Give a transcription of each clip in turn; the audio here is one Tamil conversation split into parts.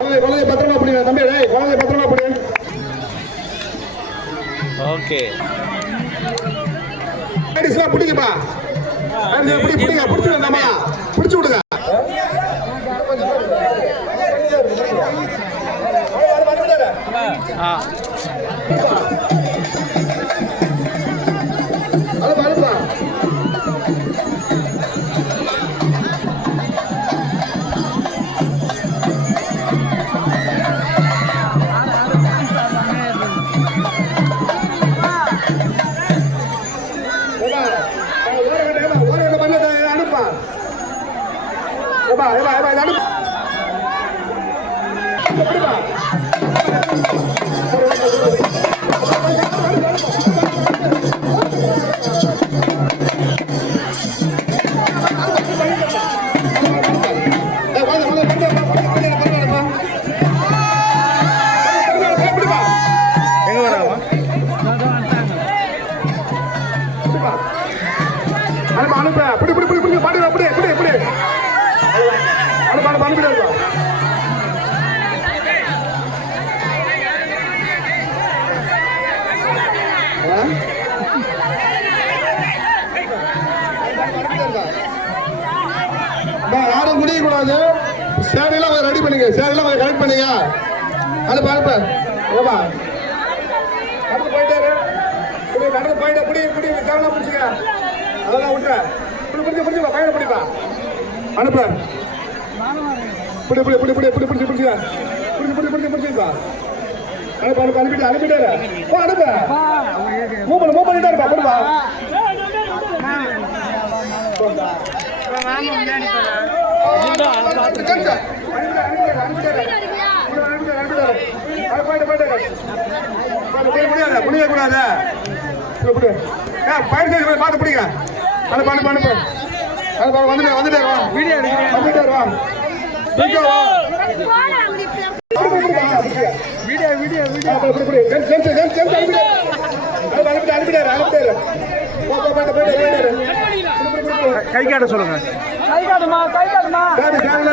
குழந்தை பத்திரமா பிடிங்க. தம்பி டேய் குழந்தை பத்திரமா பிடி ஓகே. லேடிஸ்லாம் பிடிங்கப்பா. லேடிஸ்லாம் பிடி பிடிங்க. பிடிச்சு பிடிச்சு விடுங்க. ஆ. ஏப்பா ஏப்பா ஏப்பா யாரும் முடிய கூடாது சேவையெல்லாம் கொஞ்சம் ரெடி பண்ணுங்க. சேவையெல்லாம் கொஞ்சம் கரெக்ட் பண்ணுங்க. அனுப்ப அனுப்ப ஏமா நடந்து போயிட்டாரு இப்படி நடந்து போயிட்டு இப்படி இப்படி கவனம் பிடிச்சிக்க. அதெல்லாம் விட்டுற. இப்படி பிடிச்சி பிடிச்சிப்பா பையனை பிடிப்பா. அனுப்ப பிடி பிடி பிடி பிடி பிடி பிடிச்சி பிடிச்சிக்க. பிடிச்சி பிடிச்சி பிடிச்சி பிடிச்சிப்பா அனுப்ப அனுப்ப அனுப்பிட்டு அனுப்பிட்டாரு போ அனுப்ப. மூவ் பண்ணு மூவ் பண்ணிட்டே இருப்பா போடுப்பா முடியக்கூடாது பார்த்து பிடிங்க அனுப்பு அனுப்பு அனுப்பு அனுப்பு வந்துட்டு வந்துட்டு வா வீடியோ வந்துட்டு வா கை காட்ட சொல்லுங்க. கை காட்டுமா கை காட்டுமா கை காட்டு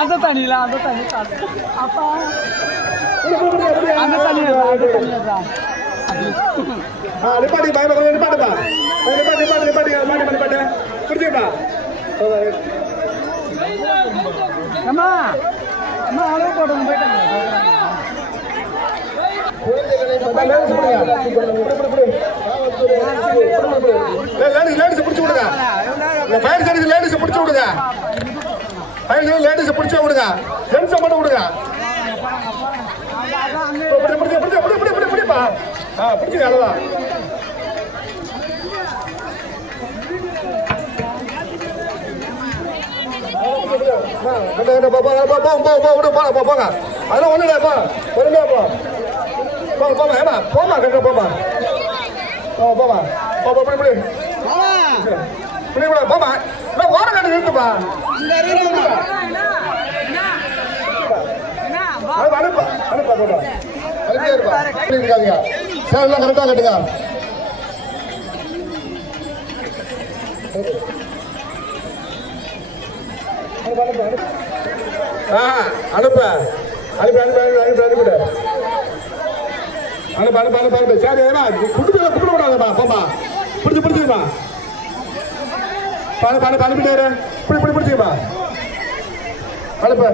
அந்த தண்ணியில அந்த தண்ணி அப்பா. அந்த தண்ணியா அந்த தண்ணியா நிப்பாட்டி பயப்படுறேன் நிப்பாட்டுப்பா நிப்பாட்டி நிப்பாட்டி நிப்பாட்டி. புரிஞ்சுக்கா அம்மா அம்மா அளவு போடுங்க போயிட்டாங்க. பிடிச்சு விடுங்க. கண்ட கண்ட பாப்பாங்க பாப்போம் போ போ விடு போலாம் பாப்பாங்க அதெல்லாம் ஒன்றுடாப்பா பொறுமையாப்பா போங்க போமா ஏமா போமா கண்ட போமா போமா போமா பாப்பா பிடி பிடி பிடி கூட போமா நான் ஓரம் கண்டு நிறுத்துப்பா அனுப்பா அனுப்பா போட்டா அனுப்பியா இருப்பா இருக்காதீங்க சார் எல்லாம் கரெக்டாக கட்டுங்க ஆ அனுப்ப. அனுப்ப அனுப்ப அனுப்ப அனுப்பிடு அனுப்ப. அனுப்ப அனுப்ப அனுப்ப சரி ஏமா குடுத்து குப்பிட விடாதப்பா போமா பிடிச்சி பிடிச்சிப்பா அனுப்ப அனுப்ப அனுப்பிட்டு பிடி பிடி பிடிச்சிப்பா அனுப்ப.